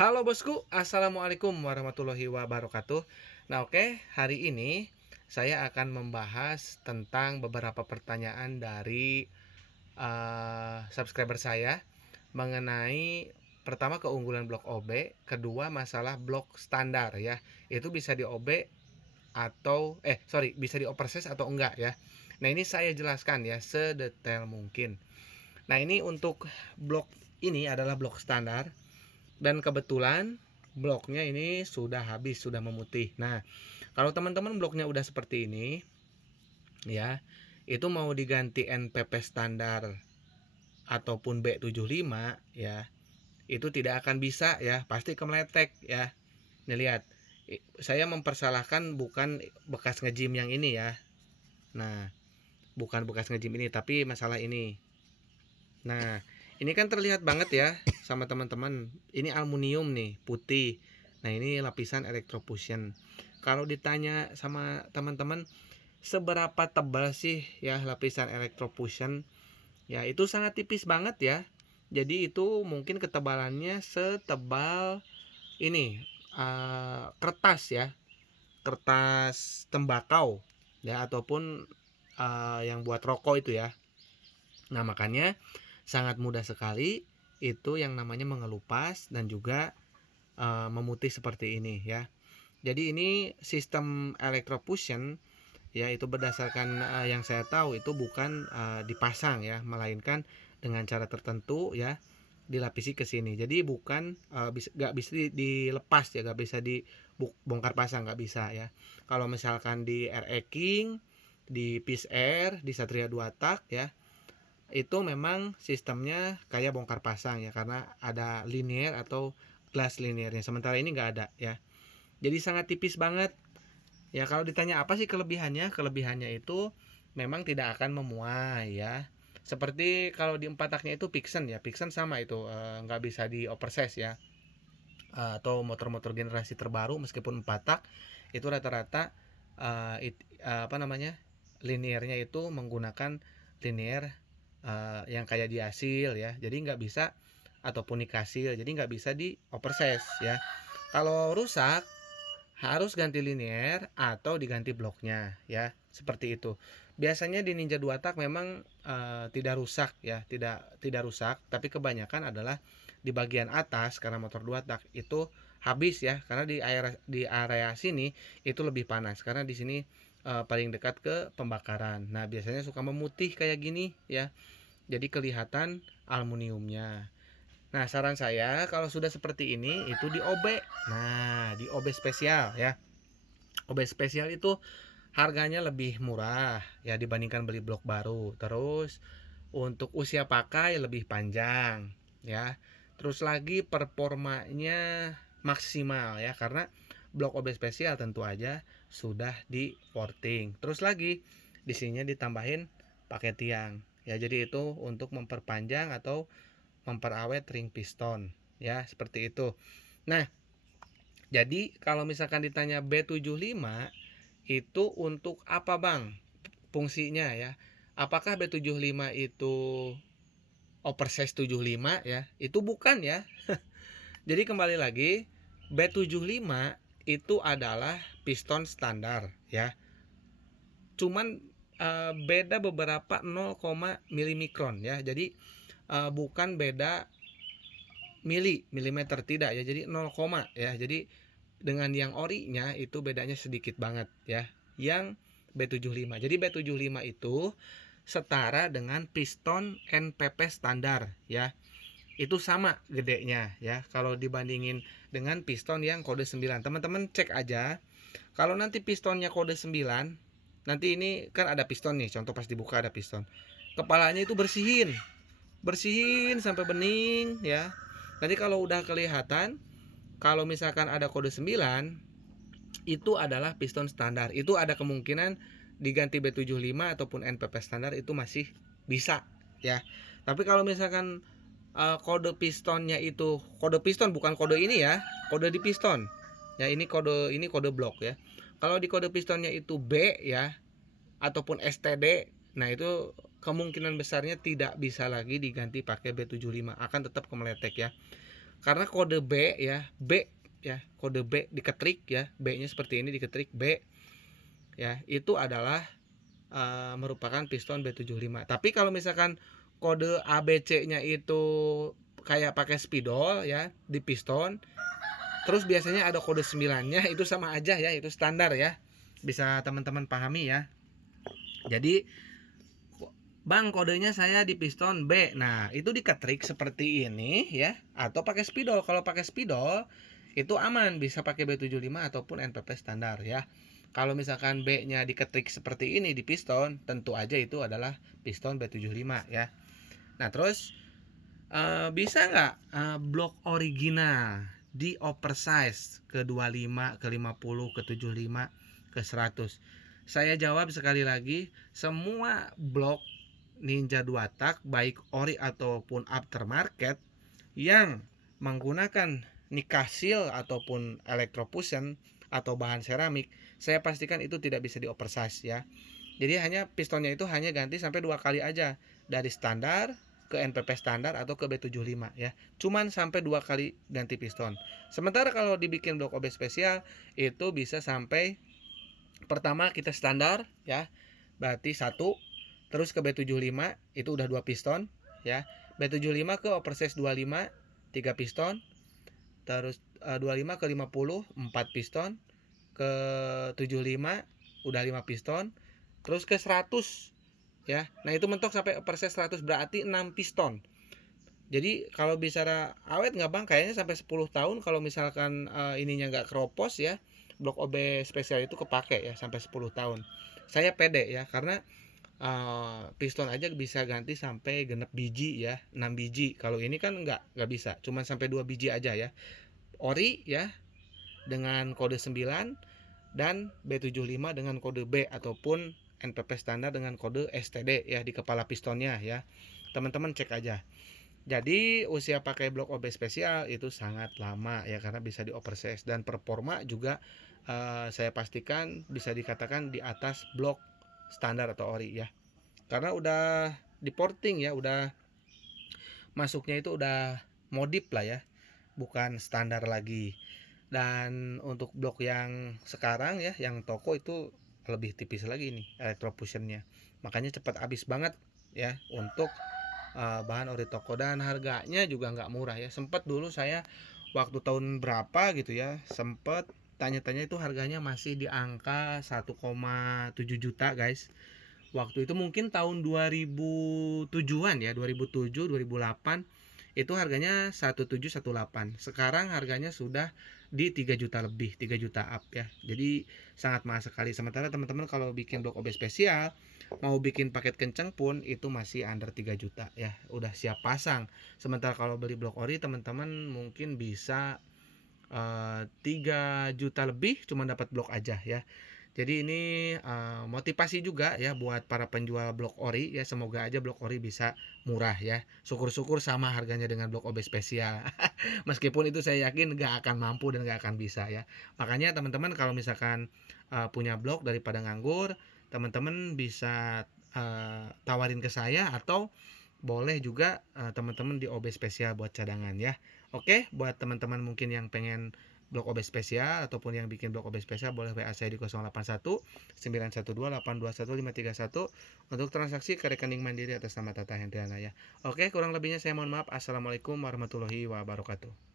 Halo bosku, assalamualaikum warahmatullahi wabarakatuh. Nah, oke, hari ini saya akan membahas tentang beberapa pertanyaan dari subscriber saya mengenai pertama keunggulan blok OB, kedua masalah blok standar ya. Itu bisa di OB atau bisa di oversize atau enggak ya. Nah, ini saya jelaskan ya sedetail mungkin. Nah, ini untuk blok ini adalah blok standar dan kebetulan bloknya ini sudah habis, sudah memutih. Nah, kalau teman-teman bloknya udah seperti ini, ya, itu mau diganti NPP standar ataupun B75 ya, itu tidak akan bisa ya, pasti kemeletek ya. Nih lihat, saya mempersalahkan bukan bekas ngejim yang ini ya. Nah, bukan bekas ngejim ini, tapi masalah ini. Nah, ini kan terlihat banget ya sama teman-teman. Ini aluminium nih, putih. Nah, ini lapisan electrofusion. Kalau ditanya sama teman-teman, seberapa tebal sih ya lapisan electrofusion? Ya, itu sangat tipis banget ya. Jadi itu mungkin ketebalannya setebal ini kertas ya, kertas tembakau ya ataupun yang buat rokok itu ya. Nah, makanya sangat mudah sekali itu yang namanya mengelupas dan juga memutih seperti ini ya. Jadi ini sistem electrofusion ya, itu berdasarkan yang saya tahu itu bukan dipasang ya, melainkan dengan cara tertentu ya dilapisi ke sini. Jadi bukan nggak bisa dilepas ya, nggak bisa dibongkar pasang, nggak bisa ya. Kalau misalkan di RE King, di Peace Air, di Satria 2 tak ya, itu memang sistemnya kayak bongkar pasang ya, karena ada linear atau glass linearnya. Sementara ini nggak ada ya. Jadi sangat tipis banget. Ya kalau ditanya apa sih kelebihannya? Kelebihannya itu memang tidak akan memuai ya. Seperti kalau di empat taknya itu Pixen ya. Pixen sama itu nggak bisa di oversize ya. Atau motor-motor generasi terbaru meskipun empat tak itu rata-rata apa namanya, linearnya itu menggunakan linear yang kayak di hasil ya. Jadi nggak bisa ataupun dikasil. Jadi nggak bisa di oversize ya. Kalau rusak harus ganti linear atau diganti bloknya ya, seperti itu. Biasanya di Ninja 2 tak memang tidak rusak ya, tidak rusak, tapi kebanyakan adalah di bagian atas karena motor 2 tak itu habis ya, karena di area sini itu lebih panas karena di sini paling dekat ke pembakaran. Nah, biasanya suka memutih kayak gini ya. Jadi kelihatan aluminiumnya. Nah, saran saya kalau sudah seperti ini itu di OB. Nah, di OB spesial ya. OB spesial itu harganya lebih murah ya dibandingkan beli blok baru. Terus untuk usia pakai lebih panjang ya. Terus lagi performanya maksimal ya, karena blok OB spesial tentu aja sudah di porting. Terus lagi di sininya ditambahin pakai tiang. Ya, jadi itu untuk memperpanjang atau memperawet ring piston ya, seperti itu. Nah, jadi kalau misalkan ditanya B75 itu untuk apa Bang fungsinya ya, apakah B75 itu oversize 75 ya, itu bukan ya. Jadi kembali lagi, B75 itu adalah piston standar ya, cuman beda beberapa 0, milimikron ya. Jadi bukan beda milimeter, tidak ya, jadi 0, ya. Jadi dengan yang orinya itu bedanya sedikit banget ya, yang B75. Jadi B75 itu setara dengan piston NPP standar ya, itu sama gedenya ya kalau dibandingin dengan piston yang kode 9. Teman-teman cek aja, kalau nanti pistonnya kode 9, nanti ini kan ada piston nih, contoh pas dibuka ada piston, kepalanya itu bersihin bersihin sampai bening ya. Nanti kalau udah kelihatan, kalau misalkan ada kode 9 itu adalah piston standar. Itu ada kemungkinan diganti B75 ataupun NPP standar, itu masih bisa ya. Tapi kalau misalkan kode pistonnya itu kode piston, bukan kode ini ya, kode di piston. Ya, ini kode blok ya. Kalau di kode pistonnya itu B ya ataupun STD, nah itu kemungkinan besarnya tidak bisa lagi diganti pakai B75, akan tetap kemeletek ya. Karena kode B ya, B ya, kode B diketrik ya, B-nya seperti ini diketrik B ya, itu adalah merupakan piston B75. Tapi kalau misalkan kode ABC-nya itu kayak pakai spidol ya di piston, terus biasanya ada kode 9-nya, itu sama aja ya, itu standar ya. Bisa teman-teman pahami ya. Jadi Bang, kodenya saya di piston B. Nah, itu diketrik seperti ini ya, atau pakai spidol. Kalau pakai spidol itu aman, bisa pakai B75 ataupun NPP standar ya. Kalau misalkan B-nya diketrik seperti ini di piston, tentu aja itu adalah piston B75 ya. Nah, terus bisa nggak blok original di oversize ke 25, ke 50, ke 75, ke 100? Saya jawab sekali lagi, semua blok Ninja 2 tak baik ori ataupun aftermarket yang menggunakan Nikasil ataupun electrofusion atau bahan seramik, saya pastikan itu tidak bisa di oversize ya. Jadi hanya pistonnya itu hanya ganti sampai 2 kali aja, dari standar ke NPP standar atau ke B75 ya. Cuman sampai 2 kali ganti piston. Sementara kalau dibikin blok OB spesial itu bisa sampai, pertama kita standar ya, berarti 1, terus ke B75 itu udah 2 piston ya. B75 ke oversize 25 3 piston, terus 25 ke 50 4 piston, ke 75 udah 5 piston, terus ke 100 ya. Nah, itu mentok sampai oversize 100 berarti 6 piston. Jadi kalau bicara awet nggak Bang? Kayaknya sampai 10 tahun kalau misalkan ininya nggak keropos ya. Blok OB spesial itu kepake ya sampai 10 tahun. Saya pede ya, karena piston aja bisa ganti sampai genep biji ya, 6 biji. Kalau ini kan nggak bisa, cuma sampai 2 biji aja ya. Ori ya dengan kode 9 dan B75 dengan kode B ataupun NPP standar dengan kode STD ya di kepala pistonnya ya. Teman-teman cek aja. Jadi usia pakai blok OB spesial itu sangat lama ya, karena bisa di oversize dan performa juga saya pastikan bisa dikatakan di atas blok standar atau ori ya. Karena udah di porting ya, udah masuknya itu udah modif lah ya, bukan standar lagi. Dan untuk blok yang sekarang ya, yang toko itu lebih tipis lagi nih electrofusionnya. Makanya cepat habis banget ya untuk bahan ori toko, dan harganya juga nggak murah ya. Sempet dulu saya waktu tahun berapa gitu ya, sempet tanya-tanya itu harganya masih di angka 1,7 juta guys. Waktu itu mungkin tahun 2007-an ya, 2007 2008 itu harganya 1718. Sekarang harganya sudah di 3 juta lebih, 3 juta up ya. Jadi sangat mahal sekali. Sementara teman-teman kalau bikin blok OB spesial, mau bikin paket kenceng pun itu masih under 3 juta ya, udah siap pasang. Sementara kalau beli blok ori teman-teman mungkin bisa 3 juta lebih cuma dapat blok aja ya. Jadi ini motivasi juga ya buat para penjual blok ori ya, semoga aja blok ori bisa murah ya. Syukur-syukur sama harganya dengan blok OB spesial. Meskipun itu saya yakin gak akan mampu dan gak akan bisa ya. Makanya teman-teman kalau misalkan punya blok daripada nganggur, teman-teman bisa tawarin ke saya, atau boleh juga teman-teman di OB spesial buat cadangan ya. Oke, buat teman-teman mungkin yang pengen blok OB spesial ataupun yang bikin blok OB spesial, boleh WA saya di 081 912 821 531 untuk transaksi ke rekening mandiri atas nama Tata Hendriana ya. Oke, kurang lebihnya saya mohon maaf. Assalamualaikum warahmatullahi wabarakatuh.